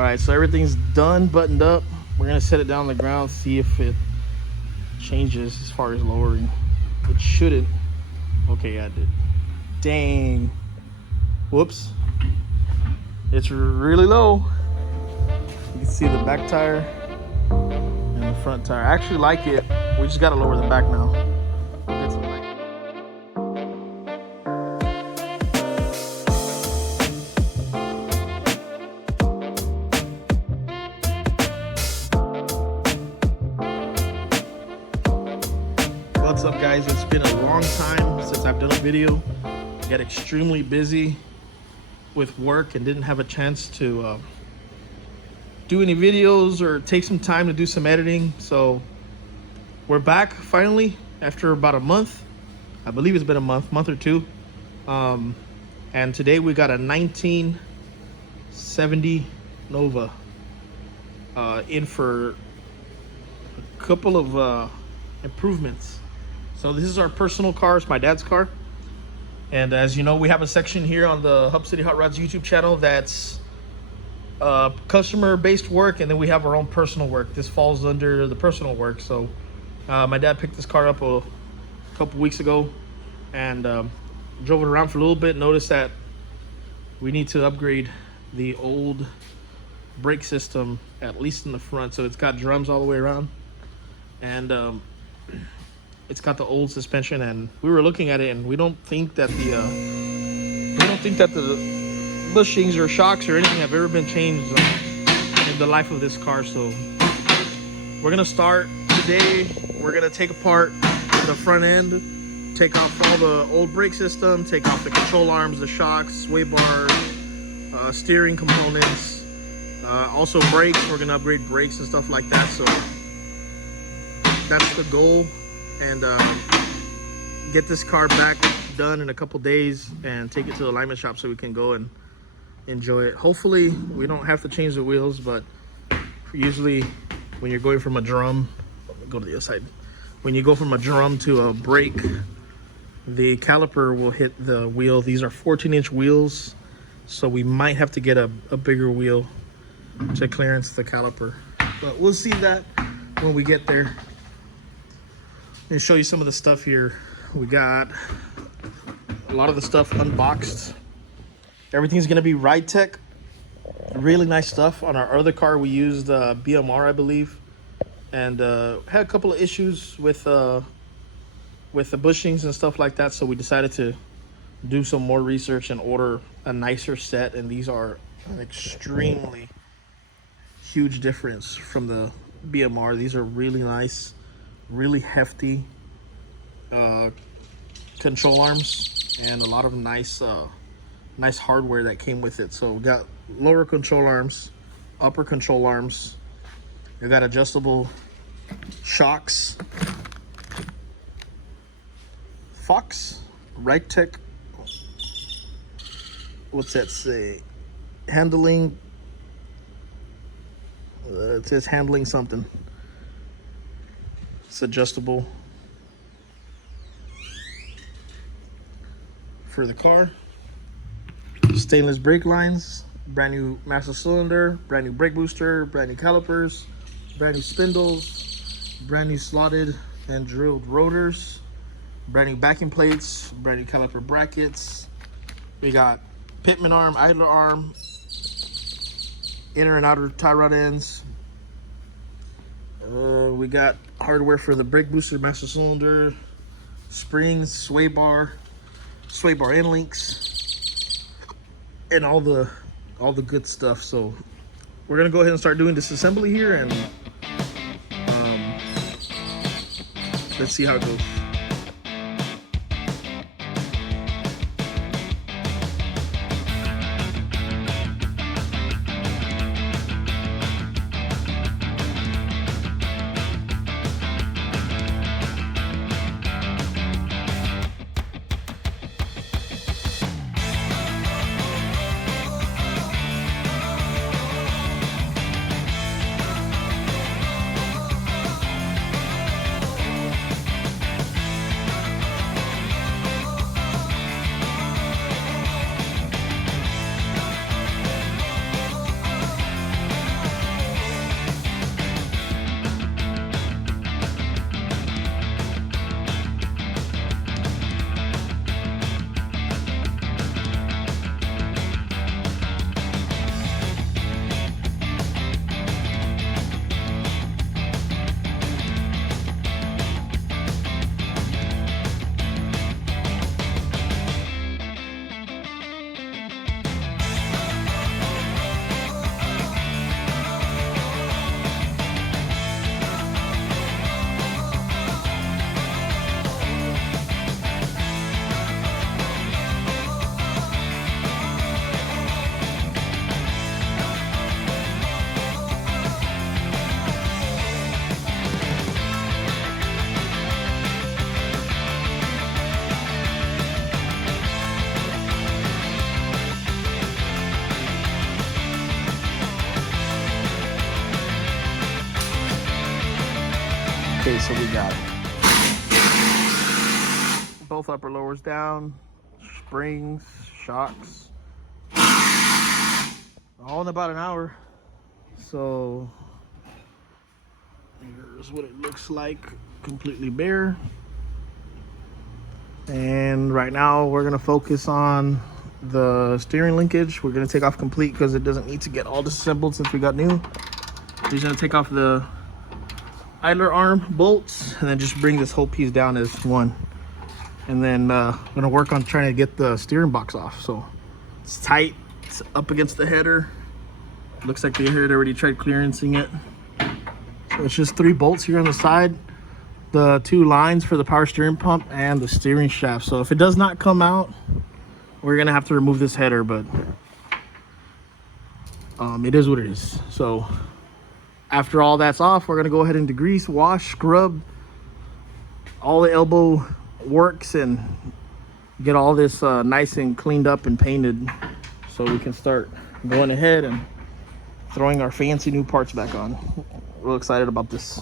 All right, so everything's done, buttoned up. We're gonna set it down on the ground, see if it changes as far as lowering. It shouldn't. Okay, yeah, it did. Dang. Whoops. It's really low. You can see the back tire and the front tire. I actually like it. We just gotta lower the back now. It's What's up, guys? It's been a long time since I've done a video. I got extremely busy with work and didn't have a chance to do any videos or take some time to do some editing. So we're back finally after about a month. I believe it's been a month or two. And today we got a 1970 Nova in for a couple of improvements. So this is our personal car. It's my dad's car. And as you know, we have a section here on the Hub City Hot Rods YouTube channel that's customer-based work, and then we have our own personal work. This falls under the personal work. So my dad picked this car up a couple weeks ago and drove it around for a little bit. Noticed that we need to upgrade the old brake system, at least in the front. So it's got drums all the way around, and it's got the old suspension. And we were looking at it, and we don't think that the bushings or shocks or anything have ever been changed in the life of this car. So we're gonna start today. We're gonna take apart the front end, take off all the old brake system, take off the control arms, the shocks, sway bars, steering components, also brakes. We're gonna upgrade brakes and stuff like that. So that's the goal, and get this car back done in a couple days and take it to the alignment shop so we can go and enjoy it. Hopefully we don't have to change the wheels, but usually when you're going from a drum, go to the other side, when you go from a drum to a brake, the caliper will hit the wheel. These are 14-inch wheels, so we might have to get a bigger wheel to clearance the caliper, but we'll see that when we get there. Let me show you some of the stuff here. We got a lot of the stuff unboxed. Everything's gonna be Ride Tech. Really nice stuff. On our other car, we used BMR, I believe, and had a couple of issues with the bushings and stuff like that. So we decided to do some more research and order a nicer set. And these are an extremely huge difference from the BMR. These are really nice, really hefty control arms, and a lot of nice hardware that came with it. So we got lower control arms, upper control arms. We got adjustable shocks. Fox Ride Tech. What's that say? Handling. It says handling something. It's adjustable for the car. Stainless brake lines, brand new master cylinder, brand new brake booster, brand new calipers, brand new spindles, brand new slotted and drilled rotors, brand new backing plates, brand new caliper brackets. We got pitman arm, idler arm, inner and outer tie rod ends. We got hardware for the brake booster, master cylinder, springs, sway bar end links, and all the good stuff. So we're gonna go ahead and start doing this assembly here, and let's see how it goes. Okay, so we got both upper lowers down, springs, shocks, all in about an hour. So here's what it looks like, completely bare. And right now we're gonna focus on the steering linkage. We're gonna take off complete because it doesn't need to get all disassembled since we got new. We're just gonna take off the idler arm bolts and then just bring this whole piece down as one. And then I'm gonna work on trying to get the steering box off. So it's tight, it's up against the header. Looks like they had already tried clearancing it. So it's just 3 bolts here on the side, the 2 lines for the power steering pump, and the steering shaft. So if it does not come out, we're gonna have to remove this header, but it is what it is. So after all that's off, we're gonna go ahead and degrease, wash, scrub all the elbow works and get all this nice and cleaned up and painted so we can start going ahead and throwing our fancy new parts back on. Real excited about this.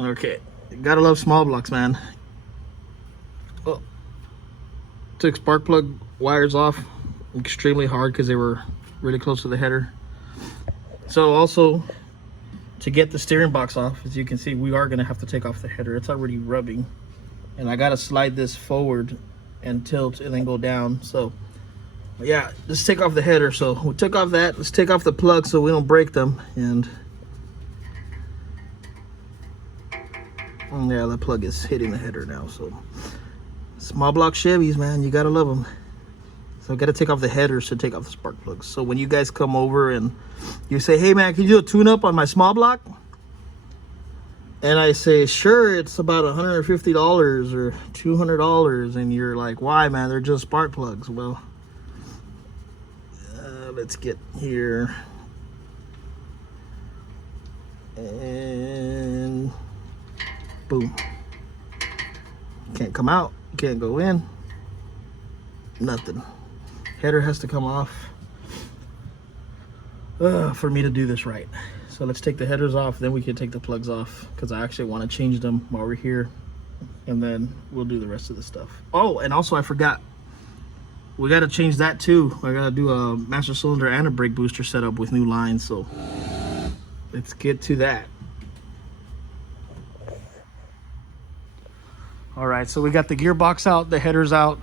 Okay, gotta love small blocks, man. Oh, took spark plug wires off extremely hard because they were really close to the header. So also, to get the steering box off, as you can see, we are gonna have to take off the header. It's already rubbing, and I gotta slide this forward and tilt and then go down. So yeah, let's take off the header. So we took off that. Let's take off the plugs so we don't break them. And yeah, the plug is hitting the header now. So small block Chevys, man, you gotta love them. So I gotta take off the headers to take off the spark plugs. So when you guys come over and you say, hey man, can you do a tune-up on my small block? And I say, sure, it's about $150 or $200. And you're like, why, man? They're just spark plugs. Well, let's get here. And boom. Can't come out, can't go in, nothing. Header has to come off for me to do this right. So let's take the headers off, then we can take the plugs off, because I actually want to change them while we're here, and then we'll do the rest of the stuff. Oh, and also I forgot, we got to change that too. I got to do a master cylinder and a brake booster setup with new lines, so let's get to that. All right, so we got the gearbox out, the headers out,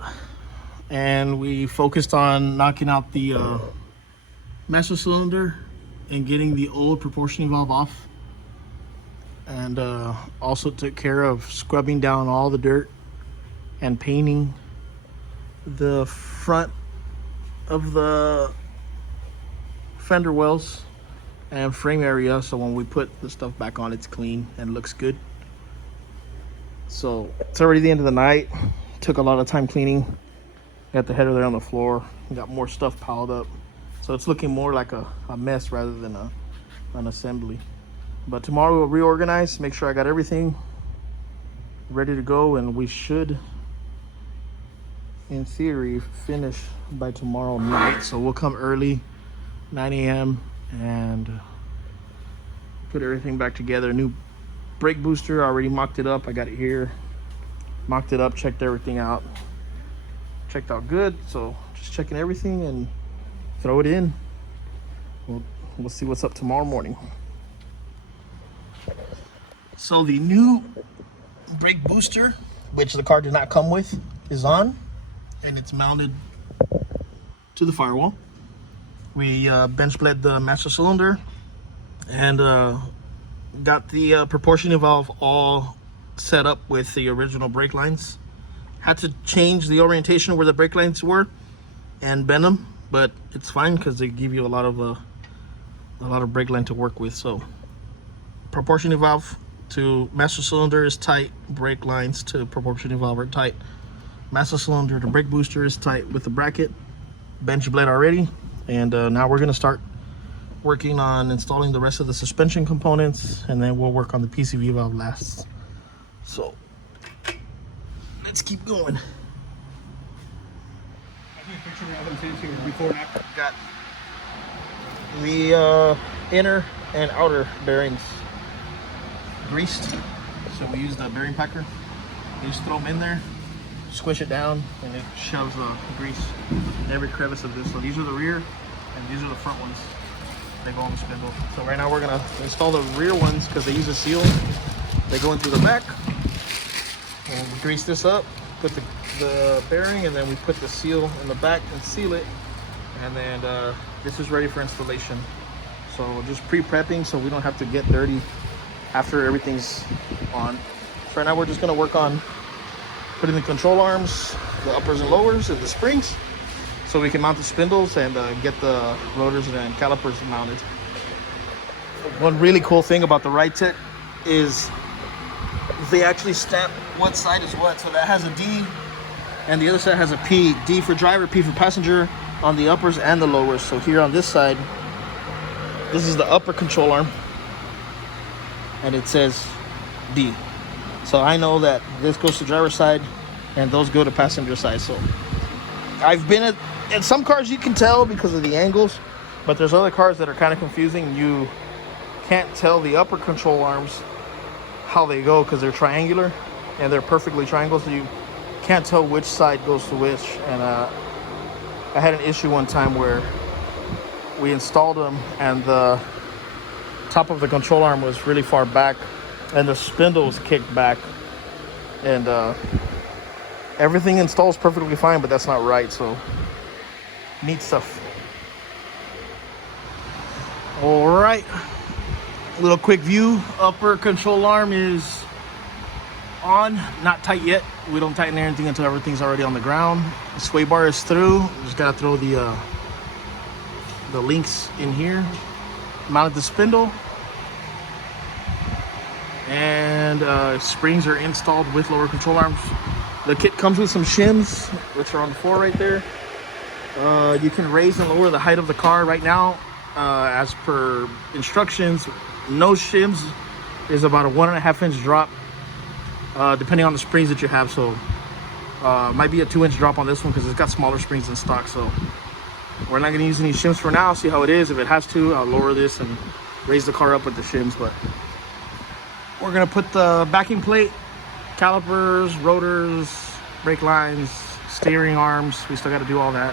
and we focused on knocking out the master cylinder and getting the old proportioning valve off, and also took care of scrubbing down all the dirt and painting the front of the fender wells and frame area, so when we put the stuff back on, it's clean and looks good. So it's already the end of the night. Took a lot of time cleaning. Got the header there on the floor. Got more stuff piled up. So it's looking more like a mess rather than an assembly. But tomorrow we'll reorganize, make sure I got everything ready to go, and we should, in theory, finish by tomorrow night. So we'll come early, 9 a.m. and put everything back together. New brake booster, I already mocked it up. I got it here, mocked it up, checked everything out, checked out good. So just checking everything and throw it in. We'll see what's up tomorrow morning. So the new brake booster, which the car did not come with, is on, and it's mounted to the firewall. We bench bled the master cylinder and got the proportioning valve all set up with the original brake lines. Had to change the orientation where the brake lines were and bend them, but it's fine because they give you a lot of brake line to work with. So proportioning valve to master cylinder is tight, brake lines to proportioning valve are tight. Master cylinder to brake booster is tight with the bracket. Bench bled already, and now we're gonna start working on installing the rest of the suspension components, and then we'll work on the PCV valve last. So let's keep going. Before and after. the inner and outer bearings greased. So we use the bearing packer. You just throw them in there, squish it down, and it shoves the grease in every crevice of this. So these are the rear, and these are the front ones. They go on the spindle. So right now we're gonna install the rear ones because they use a seal. They go in through the back. And we grease this up, put the bearing, and then we put the seal in the back and seal it. And then this is ready for installation. So just pre-prepping so we don't have to get dirty after everything's on. So right now we're just gonna work on putting the control arms, the uppers and lowers, and the springs, so we can mount the spindles and get the rotors and calipers mounted. One really cool thing about the right tip is they actually stamp what side is what. So that has a D and the other side has a P. D for driver, P for passenger on the uppers and the lowers. So here on this side, this is the upper control arm and it says D. So I know that this goes to driver's side and those go to passenger side. So I've been in some cars you can tell because of the angles, but there's other cars that are kind of confusing. You can't tell the upper control arms how they go because they're triangular and they're perfectly triangle, so you can't tell which side goes to which. And I had an issue one time where we installed them and the top of the control arm was really far back and the spindle was kicked back, and everything installs perfectly fine, but that's not right. So neat stuff. All right, a little quick view. Upper control arm is on, not tight yet. We don't tighten anything until everything's already on the ground. The sway bar is through. Just gotta throw the links in here. Mounted the spindle, and springs are installed with lower control arms. The kit comes with some shims, which are on the floor right there. You can raise and lower the height of the car. Right now, as per instructions, no shims is about a 1.5 inch drop, depending on the springs that you have. So might be a 2 inch drop on this one because it's got smaller springs in stock. So we're not gonna use any shims for now. See how it is. If it has to, I'll lower this and raise the car up with the shims. But we're gonna put the backing plate, calipers, rotors, brake lines, steering arms. We still got to do all that,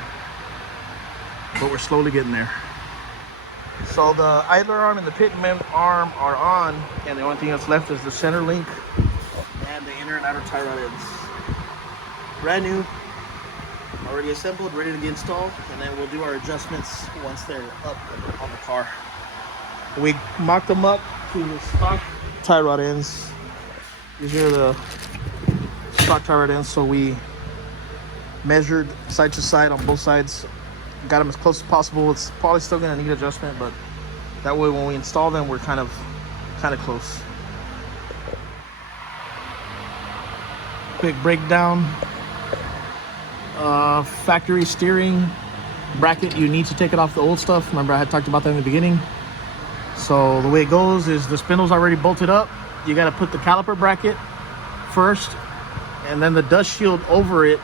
but we're slowly getting there. So the idler arm and the pitman arm are on, and the only thing that's left is the center link and the inner and outer tie rod ends. Brand new, already assembled, ready to get installed, and then we'll do our adjustments once they're up on the car. We mocked them up to the stock tie rod ends. These are the stock tie rod ends, so we measured side to side on both sides, got them as close as possible. It's probably still going to need adjustment, but that way when we install them, we're kind of close. Quick breakdown. Factory steering bracket, you need to take it off the old stuff. Remember I had talked about that in the beginning. So the way it goes is the spindle's already bolted up. You got to put the caliper bracket first and then the dust shield over it.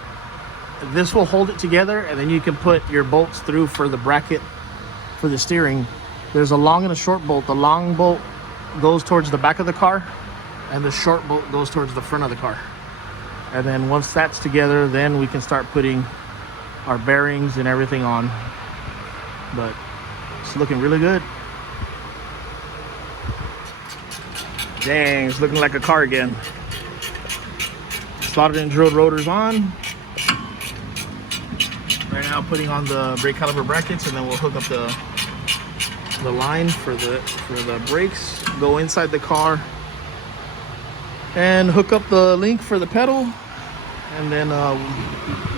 This will hold it together, and then you can put your bolts through for the bracket for the steering. There's a long and a short bolt. The long bolt goes towards the back of the car and the short bolt goes towards the front of the car. And then once that's together, then we can start putting our bearings and everything on. But it's looking really good. Dang, it's looking like a car again. Slotted and drilled rotors on. Right now putting on the brake caliper brackets, and then we'll hook up the line for the brakes. Go inside the car and hook up the link for the pedal. And then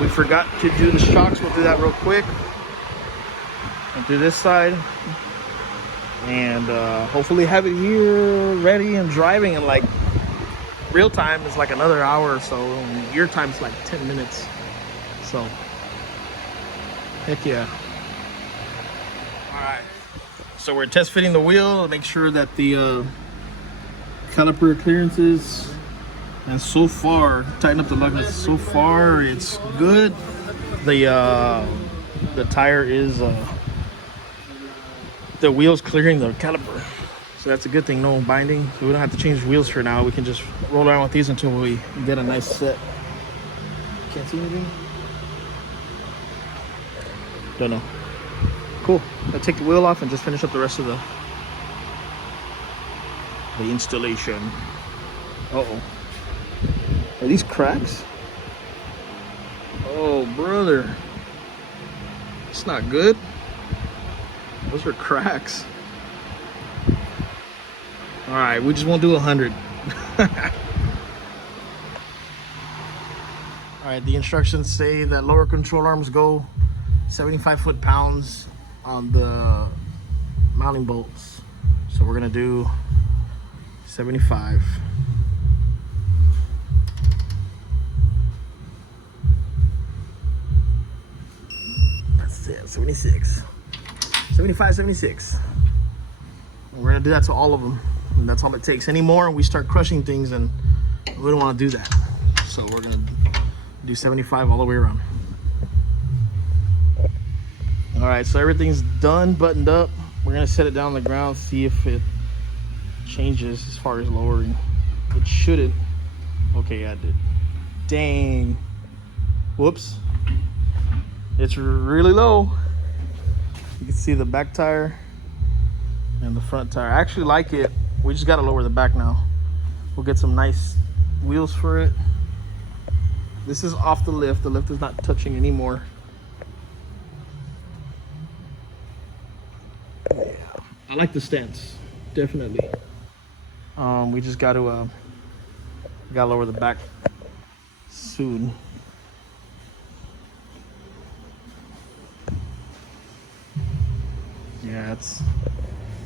we forgot to do the shocks. We'll do that real quick. And do this side. And hopefully have it here ready and driving in like real time is like another hour or so. And your time's like 10 minutes. So heck yeah. All right. So we're test fitting the wheel to make sure that the caliper clearances, and so far, tighten up the lug nuts. So far it's good. The tire is the wheels clearing the caliper. So that's a good thing, no binding. So we don't have to change wheels for now. We can just roll around with these until we get a nice set. Can't see anything? Don't know. Cool. I'll take the wheel off and just finish up the rest of the installation. Uh-oh. Are these cracks? Oh, brother. It's not good. Those are cracks. All right, we just won't do 100. All right, the instructions say that lower control arms go 75 foot-pounds on the mounting bolts. So we're gonna do 75. That's it, 76. 75, 76. And we're gonna do that to all of them. And that's all it takes. Any more and we start crushing things, and we don't want to do that. So we're gonna do 75 all the way around. All right, so everything's done, buttoned up. We're gonna set it down on the ground, see if it changes as far as lowering. It shouldn't. Okay, yeah, it did. Dang. Whoops. It's really low. You can see the back tire and the front tire. I actually like it. We just gotta lower the back now. We'll get some nice wheels for it. This is off the lift. The lift is not touching anymore. Yeah, I like the stance, definitely. We just gotta lower the back soon. Yeah,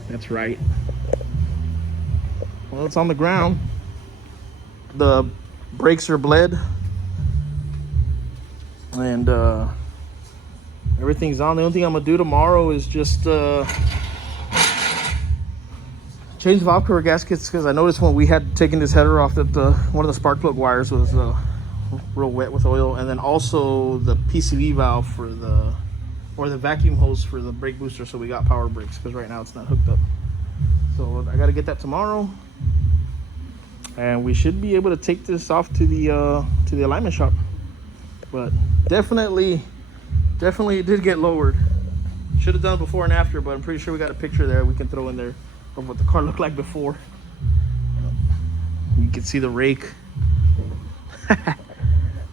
that's right. Well, it's on the ground. The brakes are bled, and everything's on. The only thing I'm gonna do tomorrow is just change the valve cover gaskets, because I noticed when we had taken this header off that one of the spark plug wires was real wet with oil, and then also the PCV valve for the vacuum hose for the brake booster, so we got power brakes, because right now it's not hooked up. So I got to get that tomorrow, and we should be able to take this off to the alignment shop. But definitely it did get lowered. Should have done before and after, but I'm pretty sure we got a picture there we can throw in there of what the car looked like before. You can see the rake.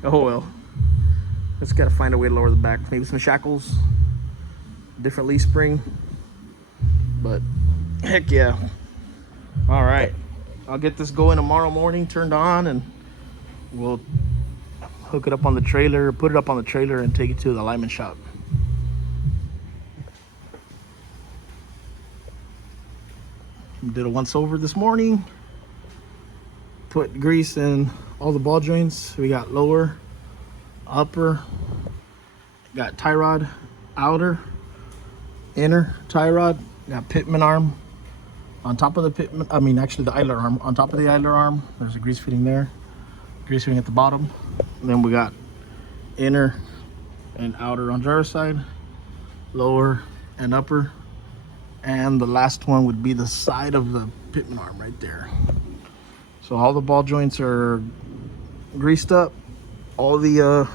Oh well. Just gotta find a way to lower the back. Maybe some shackles, different leaf spring. But heck yeah. All right, I'll get this going tomorrow morning, turned on, and we'll hook it up on the trailer, put it up on the trailer, and take it to the alignment shop. Did a once over this morning. Put grease in all the ball joints. We got lower, upper, got tie rod, outer, inner tie rod, got pitman arm on top of the pitman, actually the idler arm. On top of the idler arm, there's a grease fitting there, grease fitting at the bottom. And then we got inner and outer on driver's side, lower and upper. And the last one would be the side of the pitman arm right there. So all the ball joints are greased up. All the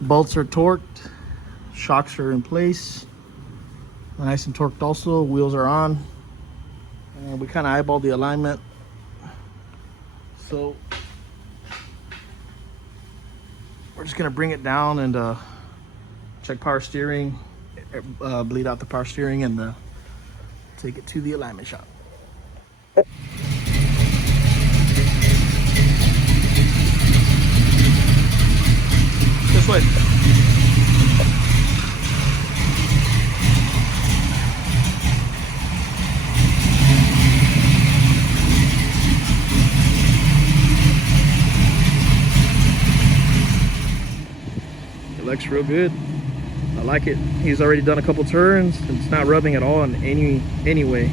bolts are torqued. Shocks are in place. Nice and torqued also. Wheels are on. And we kind of eyeballed the alignment. So we're just gonna bring it down and check power steering, bleed out the power steering, and take it to the alignment shop. This way. It looks real good. I like it. He's already done a couple turns and it's not rubbing at all in any way.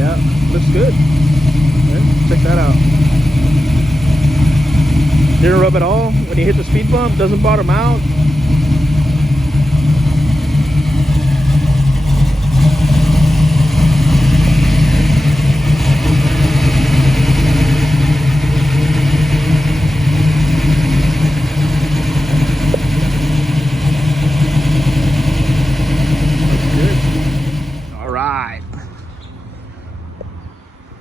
Yeah, looks good. Yeah, check that out. Didn't rub at all when you hit the speed bump. Doesn't bottom out.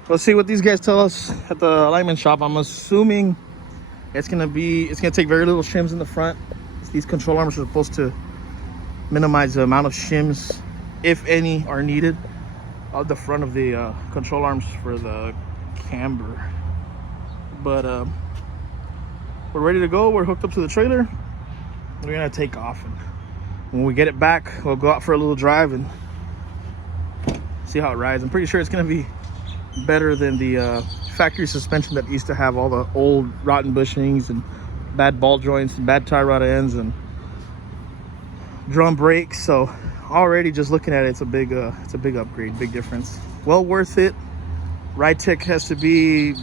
Let's see what these guys tell us at the alignment shop. I'm assuming it's gonna take very little shims in the front. These control arms are supposed to minimize the amount of shims, if any, are needed at the front of the control arms for the camber. But we're ready to go. We're hooked up to the trailer. We're gonna take off, and when we get it back, we'll go out for a little drive and see how it rides. I'm pretty sure it's gonna be better than the factory suspension that used to have all the old rotten bushings and bad ball joints and bad tie rod ends and drum brakes. So already just looking at it, it's a big upgrade, big difference. Well worth it. Ride Tech has to be,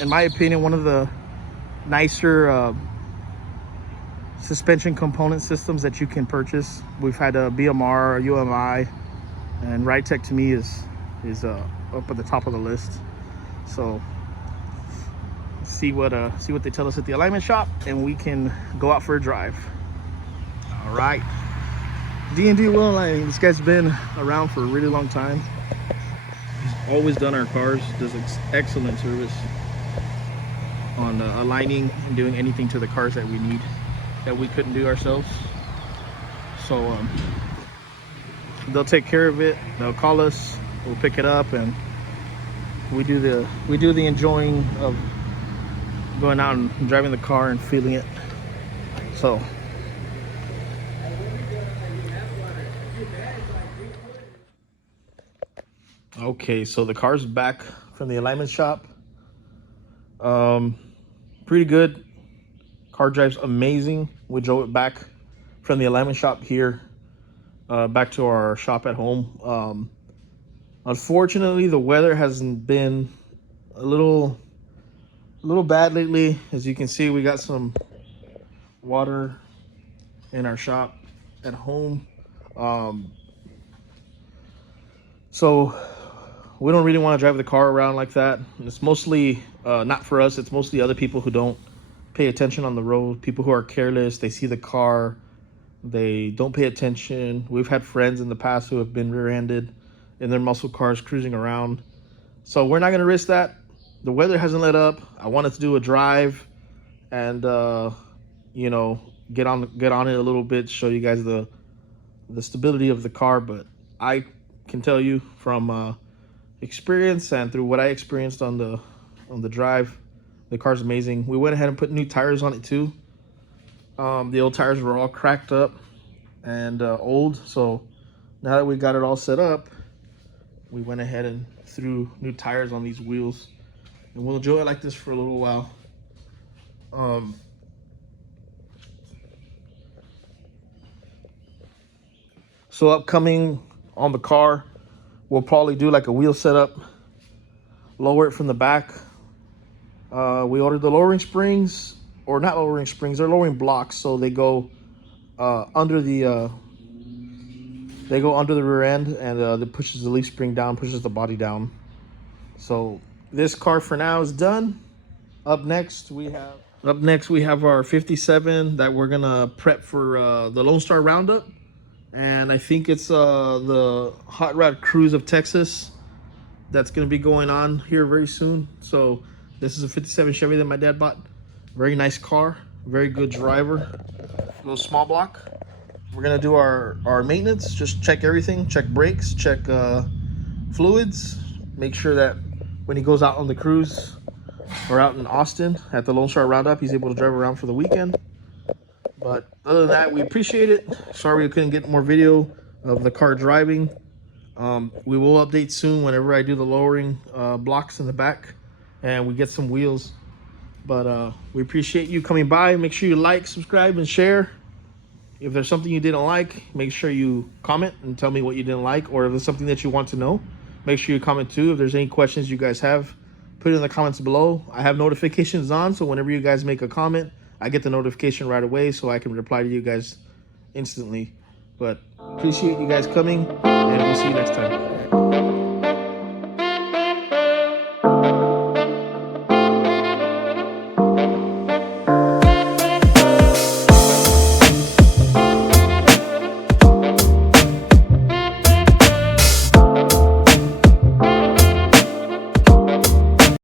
in my opinion, one of the nicer suspension component systems that you can purchase. We've had a BMR, a UMI, and Ride Tech to me is up at the top of the list. So see what they tell us at the alignment shop, and we can go out for a drive. All right, D&D Wheel Aligning. This guy's been around for a really long time. He's always done our cars, does excellent service on aligning and doing anything to the cars that we need that we couldn't do ourselves. So they'll take care of it. They'll call us, we'll pick it up, and we do the enjoying of going out and driving the car and feeling it. So okay, so the car's back from the alignment shop. Pretty good. Car drives amazing. We drove it back from the alignment shop here back to our shop at home. Unfortunately, the weather hasn't been a little bad lately. As you can see, we got some water in our shop at home. So we don't really want to drive the car around like that. It's mostly not for us. It's mostly other people who don't pay attention on the road. People who are careless. They see the car, they don't pay attention. We've had friends in the past who have been rear-ended in their muscle cars cruising around. So we're not going to risk that. The weather hasn't let up. I wanted to do a drive and you know, get on it a little bit, show you guys the stability of the car. But I can tell you from experience and through what I experienced on the drive, the car's amazing. We went ahead and put new tires on it too. The old tires were all cracked up and old. So now that we got it all set up, we went ahead and threw new tires on these wheels, and we'll enjoy it like this for a little while. So upcoming on the car, we'll probably do like a wheel setup, lower it from the back. We ordered the lowering springs, or not lowering springs, they're lowering blocks, so they go under the rear end, and that pushes the leaf spring down, pushes the body down. So this car for now is done. Up next we have our 57 that we're gonna prep for the Lone Star Roundup, and I think it's the Hot Rod Cruise of Texas that's gonna be going on here very soon. So this is a 57 Chevy that my dad bought. Very nice car, very good driver. Little small block. We're gonna do our maintenance, just check everything, check brakes, check fluids, make sure that when he goes out on the cruise or out in Austin at the Lone Star Roundup, he's able to drive around for the weekend. But other than that, we appreciate it. Sorry we couldn't get more video of the car driving. We will update soon whenever I do the lowering blocks in the back and we get some wheels. But we appreciate you coming by. Make sure you like, subscribe, and share. If there's something you didn't like, make sure you comment and tell me what you didn't like, or if it's something that you want to know, Make sure you comment too. If there's any questions you guys have, put it in the comments below. I have notifications on, so whenever you guys make a comment, I get the notification right away so I can reply to you guys instantly. But appreciate you guys coming, and we'll see you next time.